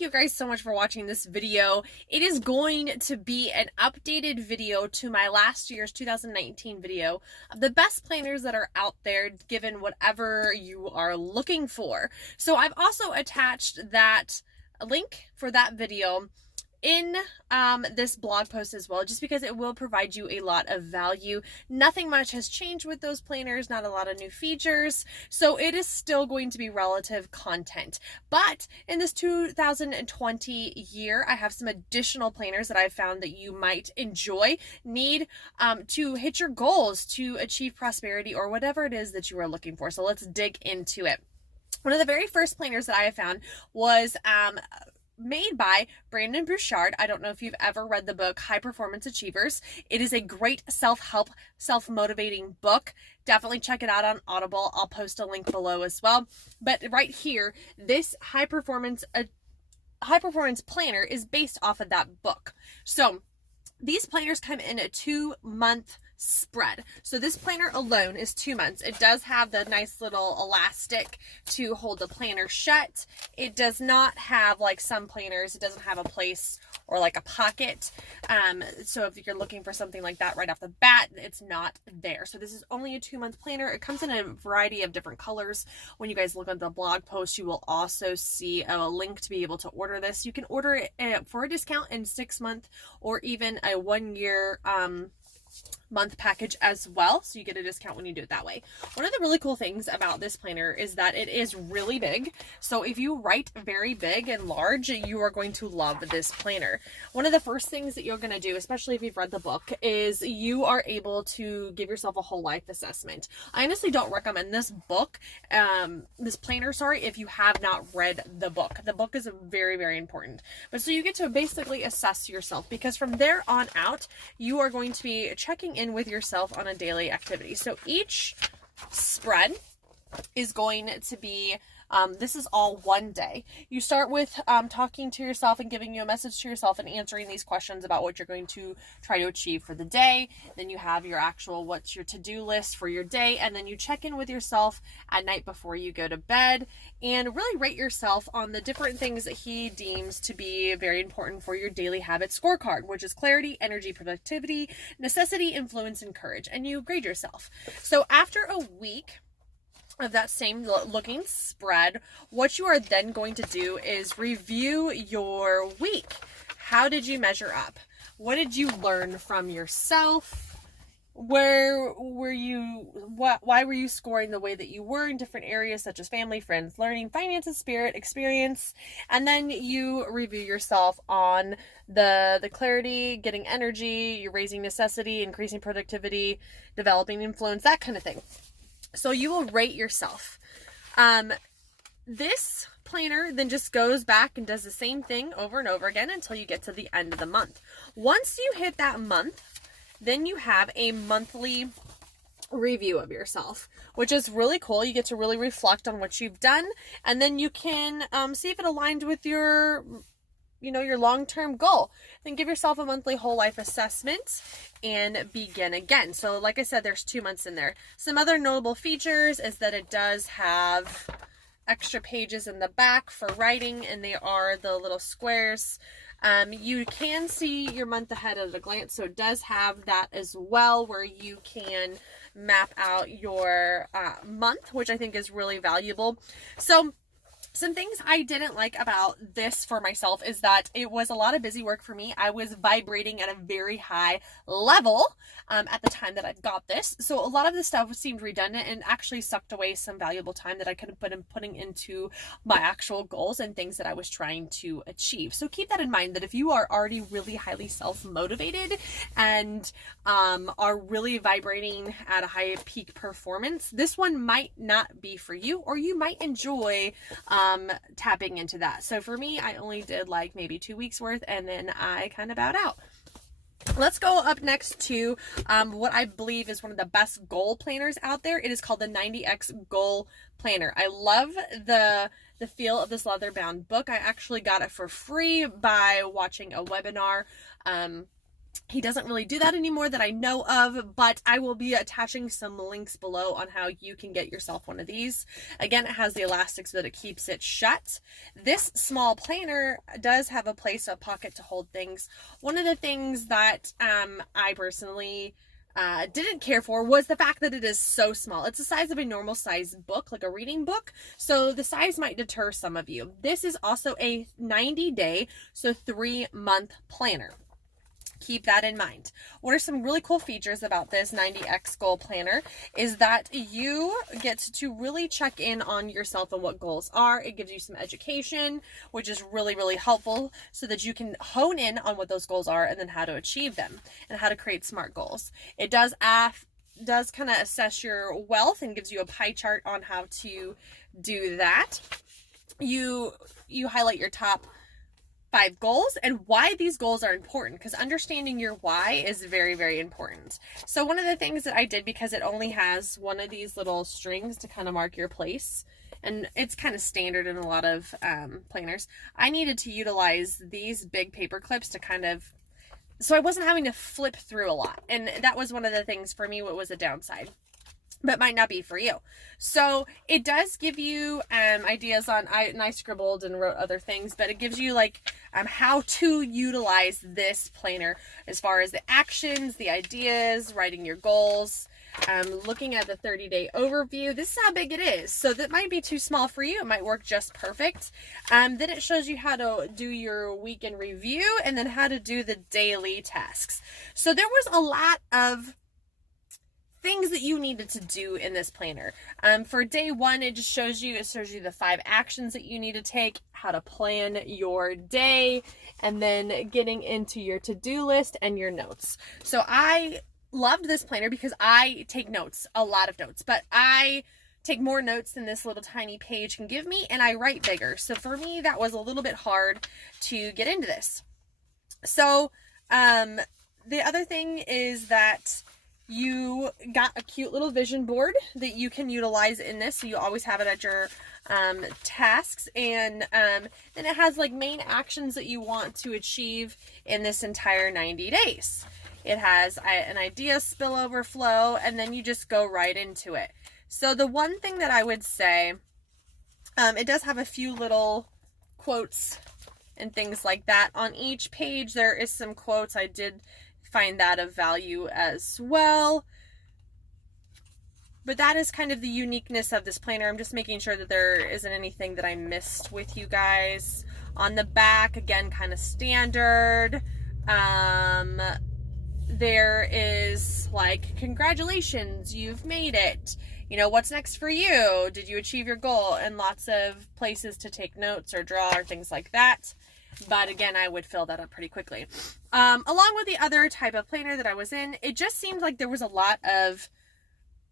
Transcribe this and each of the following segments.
thank you guys so much for watching this video. It is going to be an updated video to my last year's 2019 video of the best planners that are out there given whatever you are looking for. So I've also attached that link for that video in this blog post as well, just because it will provide you a lot of value. Nothing much has changed with those planners, not a lot of new features, so it is still going to be relative content. But in this 2020 year, I have some additional planners that I've found that you might enjoy, need to hit your goals, to achieve prosperity, or whatever it is that you are looking for. So let's dig into it. One of the very first planners that I have found was made by Brendon Burchard. I don't know if you've ever read the book High Performance Achievers. It is a great self-help, self-motivating book. Definitely check it out on Audible. I'll post a link below as well. But right here, this high performance planner is based off of that book. So these planners come in a 2-month spread. So this planner alone is 2 months. It does have the nice little elastic to hold the planner shut. It does not have, like some planners, it doesn't have a place or like a pocket. So if you're looking for something like that right off the bat, it's not there. So this is only a 2-month planner. It comes in a variety of different colors. When you guys look at the blog post, you will also see a link to be able to order this. You can order it for a discount in 6-month or even a 1-year month package as well, so you get a discount when you do it that way. One of the really cool things about this planner is that it is really big. So if you write very big and large, you are going to love this planner. One of the first things that you're going to do, especially if you've read the book, is you are able to give yourself a whole life assessment. I honestly don't recommend this book, this planner, sorry, if you have not read the book. The book is very, very important. But so you get to basically assess yourself, because from there on out, you are going to be checking in with yourself on a daily activity. So each spread is going to be this is all one day. You start with talking to yourself and giving you a message to yourself and answering these questions about what you're going to try to achieve for the day. Then you have your actual, what's your to-do list for your day, and then you check in with yourself at night before you go to bed and really rate yourself on the different things that he deems to be very important for your daily habit scorecard, which is clarity, energy, productivity, necessity, influence, and courage. And you grade yourself. So after a week of that same looking spread, what you are then going to do is review your week. How did you measure up? What did you learn from yourself? Where were you, why were you scoring the way that you were in different areas such as family, friends, learning, finances, spirit, experience? And then you review yourself on the clarity, getting energy, you're raising necessity, increasing productivity, developing influence, that kind of thing. So you will rate yourself. This planner then just goes back and does the same thing over and over again until you get to the end of the month. Once you hit that month, then you have a monthly review of yourself, which is really cool. You get to really reflect on what you've done, and then you can see if it aligned with your long-term goal. Then give yourself a monthly whole life assessment and begin again. So like I said, there's 2 months in there. Some other notable features is that it does have extra pages in the back for writing, and they are the little squares. You can see your month ahead at a glance, so it does have that as well, where you can map out your month, which I think is really valuable. So some things I didn't like about this for myself is that it was a lot of busy work for me. I was vibrating at a very high level at the time that I got this. So a lot of the stuff seemed redundant and actually sucked away some valuable time that I could have been putting into my actual goals and things that I was trying to achieve. So keep that in mind, that if you are already really highly self-motivated and are really vibrating at a high peak performance, this one might not be for you, or you might enjoy tapping into that. So for me, I only did like maybe 2 weeks worth, and then I kind of bowed out. Let's go up next to what I believe is one of the best goal planners out there. It is called the 90X Goal Planner. I love the feel of this leather bound book. I actually got it for free by watching a webinar He doesn't really do that anymore that I know of, but I will be attaching some links below on how you can get yourself one of these. Again, it has the elastics so that it keeps it shut. This small planner does have a pocket to hold things. One of the things that I personally didn't care for was the fact that it is so small. It's the size of a normal size book, like a reading book. So the size might deter some of you. This is also a 90-day, so 3-month planner. Keep that in mind. What are some really cool features about this 90X goal planner is that you get to really check in on yourself and what goals are. It gives you some education, which is really, really helpful so that you can hone in on what those goals are and then how to achieve them and how to create SMART goals. It does kind of assess your wealth and gives you a pie chart on how to do that. You highlight your top 5 goals and why these goals are important, because understanding your why is very, very important. So one of the things that I did, because it only has one of these little strings to kind of mark your place, and it's kind of standard in a lot of planners, I needed to utilize these big paper clips to kind of, so I wasn't having to flip through a lot. And that was one of the things for me, what was a downside, but might not be for you. So it does give you ideas on, and I scribbled and wrote other things, but it gives you like how to utilize this planner as far as the actions, the ideas, writing your goals, looking at the 30-day overview. This is how big it is. So that might be too small for you. It might work just perfect. Then it shows you how to do your week in review and then how to do the daily tasks. So there was a lot of things that you needed to do in this planner. For day 1, it shows you the 5 actions that you need to take, how to plan your day, and then getting into your to-do list and your notes. So I loved this planner because I take notes, a lot of notes, but I take more notes than this little tiny page can give me, and I write bigger. So for me, that was a little bit hard to get into this. So the other thing is that you got a cute little vision board that you can utilize in this. So you always have it at your tasks. And then it has like main actions that you want to achieve in this entire 90 days. It has an idea spillover flow, and then you just go right into it. So the one thing that I would say, it does have a few little quotes and things like that. On each page, there is some quotes. I did find that of value as well. But that is kind of the uniqueness of this planner. I'm just making sure that there isn't anything that I missed with you guys. On the back, again, kind of standard. There is like, congratulations, you've made it. You know, what's next for you? Did you achieve your goal? And lots of places to take notes or draw or things like that. But again, I would fill that up pretty quickly. Along with the other type of planner that I was in, it just seemed like there was a lot of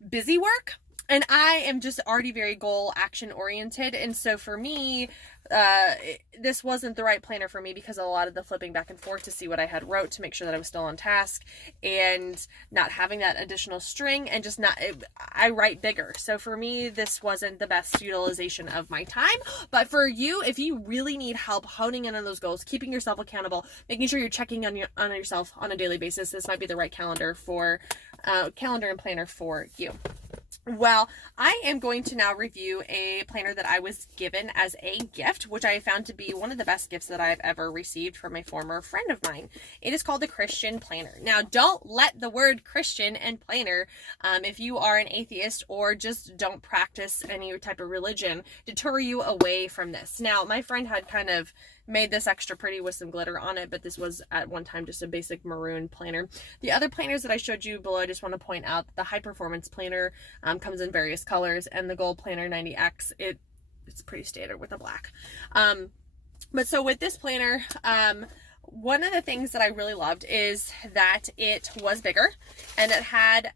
busy work. And I am just already very goal action oriented. And so for me, this wasn't the right planner for me because of a lot of the flipping back and forth to see what I had wrote to make sure that I was still on task, and not having that additional string, and just I write bigger. So for me, this wasn't the best utilization of my time. But for you, if you really need help honing in on those goals, keeping yourself accountable, making sure you're checking on yourself on a daily basis, this might be the right calendar and planner for you. Well, I am going to now review a planner that I was given as a gift, which I found to be one of the best gifts that I've ever received from a former friend of mine. It is called the Christian Planner. Now, don't let the word Christian and planner, if you are an atheist or just don't practice any type of religion, deter you away from this. Now, my friend had kind of made this extra pretty with some glitter on it, but this was at one time just a basic maroon planner. The other planners that I showed you below, I just want to point out that the high performance planner comes in various colors, and the gold planner 90X, it's pretty standard with the black. But so with this planner, one of the things that I really loved is that it was bigger, and it had,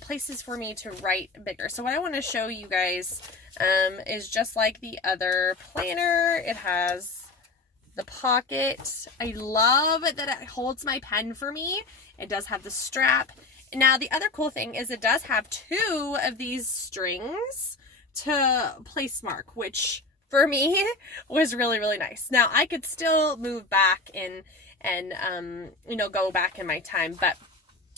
places for me to write bigger. So what I want to show you guys is just like the other planner. It has the pocket. I love that it holds my pen for me. It does have the strap. Now, the other cool thing is it does have 2 of these strings to place mark, which for me was really, really nice. Now, I could still move back and you know, go back in my time. But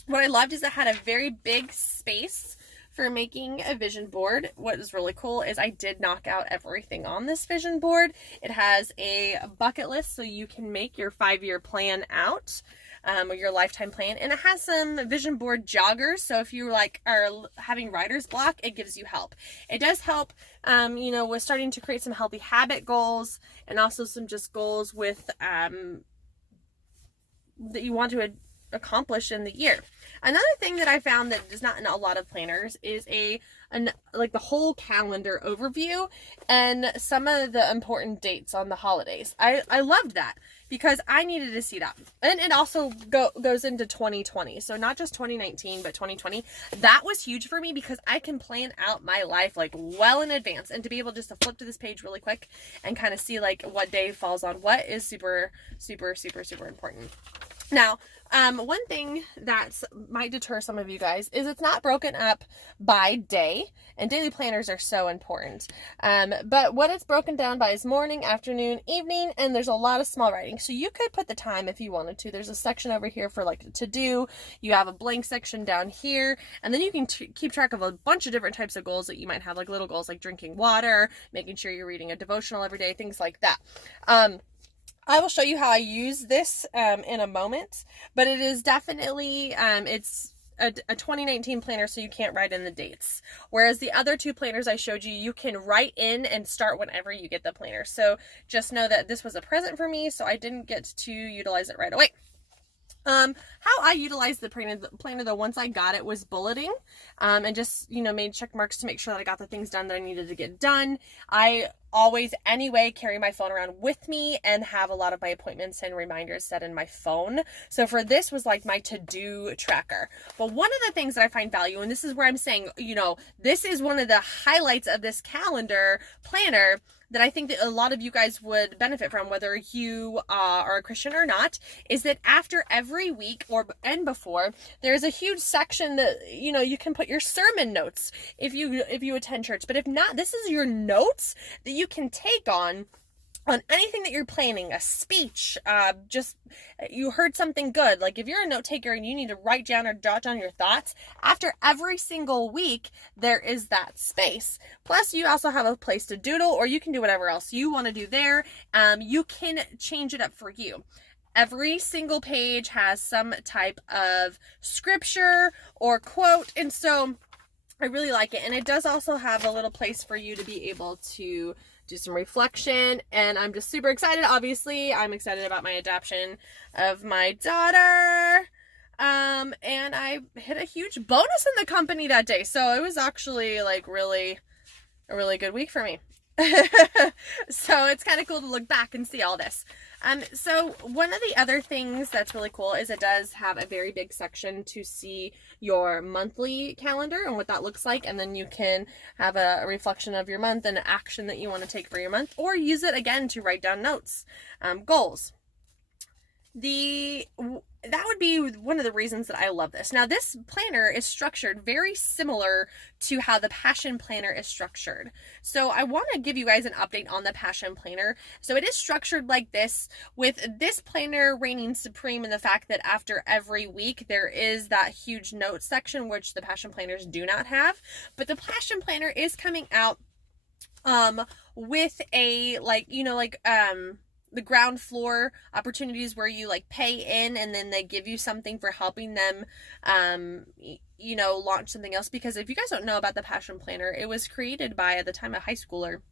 what I loved is it had a very big space for making a vision board. What is really cool is I did knock out everything on this vision board. It has a bucket list so you can make your 5-year plan out. Or your lifetime plan, and it has some vision board joggers, so if you like are having writer's block, it gives you help. It does help, you know, with starting to create some healthy habit goals, and also some just goals with that you want to accomplish in the year. Another thing that I found that is not in a lot of planners is like the whole calendar overview and some of the important dates on the holidays. I loved that because I needed to see that. And it also goes into 2020. So not just 2019, but 2020. That was huge for me because I can plan out my life like well in advance, and to be able just to flip to this page really quick and kind of see like what day falls on what is super, super, super, super important. Now, one thing that might deter some of you guys is it's not broken up by day, and daily planners are so important. But what it's broken down by is morning, afternoon, evening, and there's a lot of small writing. So you could put the time if you wanted to. There's a section over here for like to do. You have a blank section down here, and then you can keep track of a bunch of different types of goals that you might have, like little goals like drinking water, making sure you're reading a devotional every day, things like that. I will show you how I use this in a moment, but it is definitely, it's a 2019 planner, so you can't write in the dates. Whereas the other two planners I showed you, you can write in and start whenever you get the planner. So just know that this was a present for me, so I didn't get to utilize it right away. How I utilized the planner though, once I got it, was bulleting, and just, you know, made check marks to make sure that I got the things done that I needed to get done. I always anyway carry my phone around with me and have a lot of my appointments and reminders set in my phone. So for this was like my to-do tracker. But one of the things that I find value, and this is where I'm saying, you know, this is one of the highlights of this calendar planner that I think that a lot of you guys would benefit from, whether you are a Christian or not, is that after every week and before, there's a huge section that, you know, you can put your sermon notes if you attend church. But if not, this is your notes that you can take on anything that you're planning, a speech, just you heard something good. Like if you're a note taker and you need to write down or jot down your thoughts, after every single week, there is that space. Plus you also have a place to doodle, or you can do whatever else you want to do there. You can change it up for you. Every single page has some type of scripture or quote, and so I really like it. And it does also have a little place for you to be able to do some reflection, and I'm just super excited. Obviously, I'm excited about my adoption of my daughter, and I hit a huge bonus in the company that day, so it was actually like a really good week for me. So it's kind of cool to look back and see all this. So one of the other things that's really cool is it does have a very big section to see your monthly calendar and what that looks like, and then you can have a reflection of your month and an action that you want to take for your month, or use it again to write down notes, goals. That would be one of the reasons that I love this. Now, this planner is structured very similar to how the Passion Planner is structured. So I want to give you guys an update on the Passion Planner. So it is structured like this, with this planner reigning supreme in the fact that after every week there is that huge notes section, which the Passion Planners do not have. But the Passion Planner is coming out with a the ground floor opportunities where you like pay in and then they give you something for helping them launch something else. Because if you guys don't know about the Passion Planner, it was created by, at the time, a high schooler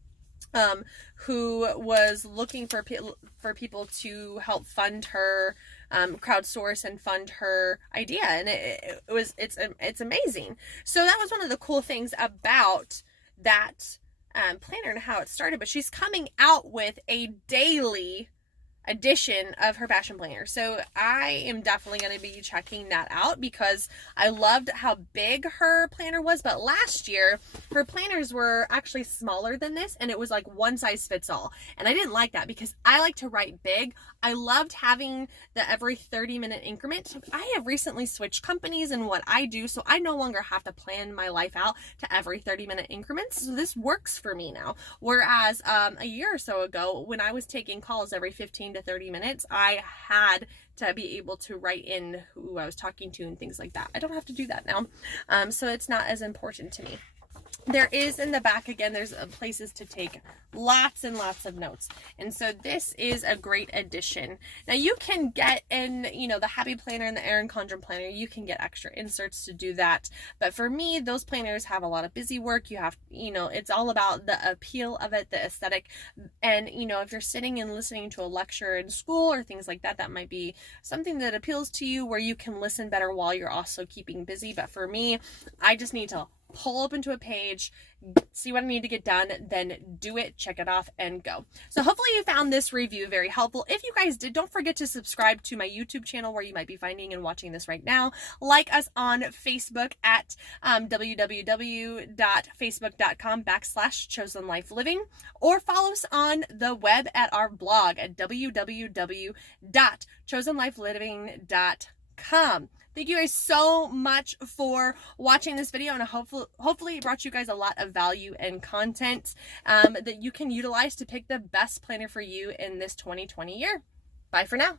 who was looking for people to help fund her, crowdsource and fund her idea, and it's amazing. So that was one of the cool things about that planner and how it started. But she's coming out with a daily edition of her Passion Planner, so I am definitely going to be checking that out because I loved how big her planner was. But last year her planners were actually smaller than this, and it was like one size fits all, and I didn't like that because I like to write big. I loved having the every 30-minute increment. I have recently switched companies and what I do, so I no longer have to plan my life out to every 30-minute increments, so this works for me now. Whereas a year or so ago, when I was taking calls every 15 to 30 minutes, I had to be able to write in who I was talking to and things like that. I don't have to do that now. So it's not as important to me. There is in the back, again, there's places to take lots and lots of notes. And so this is a great addition. Now you can get in, you know, the Happy Planner and the Erin Condren Planner, you can get extra inserts to do that. But for me, those planners have a lot of busy work. You have, you know, it's all about the appeal of it, the aesthetic. And, you know, if you're sitting and listening to a lecture in school or things like that, that might be something that appeals to you where you can listen better while you're also keeping busy. But for me, I just need to pull open to a page, see what I need to get done, then do it, check it off, and go. So hopefully you found this review very helpful. If you guys did, don't forget to subscribe to my YouTube channel where you might be finding and watching this right now. Like us on Facebook at www.facebook.com/chosenlifeliving, or follow us on the web at our blog at www.chosenlifeliving.com. Thank you guys so much for watching this video, and hopefully it brought you guys a lot of value and content that you can utilize to pick the best planner for you in this 2020 year. Bye for now.